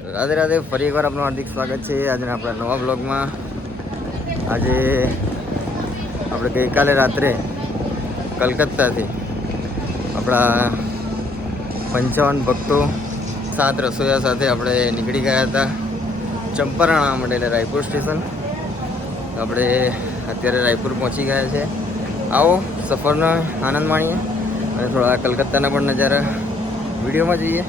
રાધે રાધે, ફરી એકવાર આપનું હાર્દિક સ્વાગત છે આજના આપણા નવા બ્લોગમાં. આજે આપણે ગઈકાલે રાત્રે કલકત્તાથી આપણા 55 ભક્તો 7 રસોઈયા સાથે આપણે નીકળી ગયા હતા ચંપારણા માટે, એટલે રાયપુર સ્ટેશન. આપણે અત્યારે રાયપુર પહોંચી ગયા છે. આવો સફરનો આનંદ માણીએ અને થોડા કલકત્તાના પણ નજારા વિડીયોમાં જોઈએ.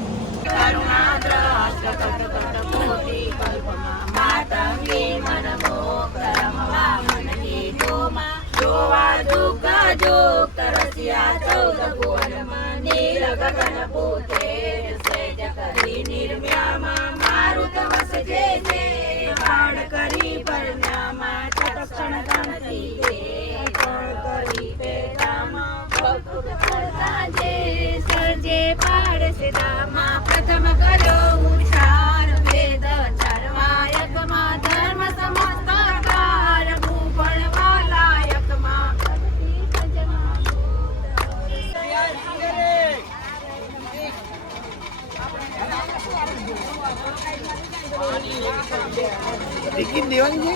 પ્રથમ કર્યો ઉચ્ચાર વેદ ચારવાયકમાં ધર્મ સમસ્તકાર ભૂપણ વાલાયકમાં ટિકિટ દેવાની છે.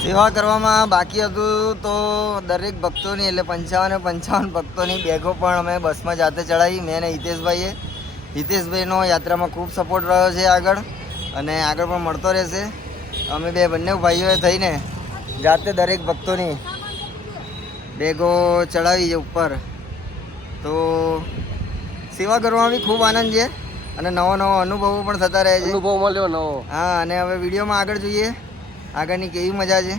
સેવા કરવામાં બાકી હતું તો દરેક ભક્તોની, એટલે 55 ભક્તોની બેગો પણ અમે બસમાં જાતે ચડાવી, મેં અને હિતેશભાઈએ. હિતેશભાઈનો યાત્રામાં ખૂબ સપોર્ટ રહ્યો છે આગળ, અને આગળ પણ મળતો રહેશે. અમે બંને ભાઈઓએ થઈને જાતે દરેક ભક્તોની બેગો ચડાવી છે ઉપર. તો સેવા કરવામાં બી ખૂબ આનંદ છે અને નવો અનુભવો પણ થતા રહે છે. અનુભવ મળ્યો નવો. હા, અને હવે વિડીયોમાં આગળ જોઈએ આગળની કેવી મજા છે.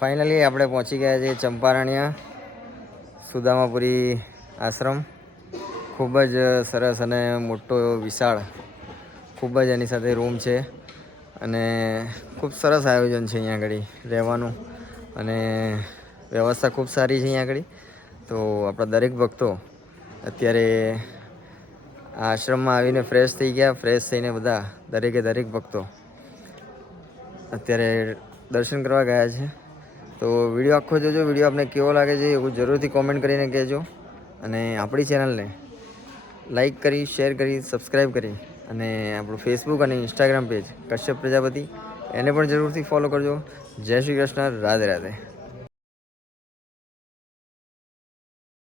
ફાઇનલી આપણે પહોંચી ગયા છીએ ચંપારણ્ય સુદામાપુરી આશ્રમ. ખૂબ જ સરસ અને મોટો વિશાળ, ખૂબ જ એની સાથે રૂમ છે અને ખૂબ સરસ આયોજન છે અહીંયા આગળ રહેવાનું અને વ્યવસ્થા ખૂબ સારી છે અહીંયા આગળ. તો આપણા દરેક ભક્તો અત્યારે આ આશ્રમમાં આવીને ફ્રેશ થઈ ગયા. ફ્રેશ થઈને બધા દરેક ભક્તો અત્યારે દર્શન કરવા ગયા છે. તો વિડીયો આખો જોજો. વિડીયો આપને કેવો લાગે છે એવું જરૂરથી કોમેન્ટ કરીને કહેજો અને આપણી ચેનલને લાઈક કરી, શેર કરી, સબસ્ક્રાઈબ કરી અને આપણું ફેસબુક અને ઇન્સ્ટાગ્રામ પેજ કશ્યપ પ્રજાપતિ એને પણ જરૂરથી ફોલો કરજો. જય શ્રી કૃષ્ણ. રાધે રાધે.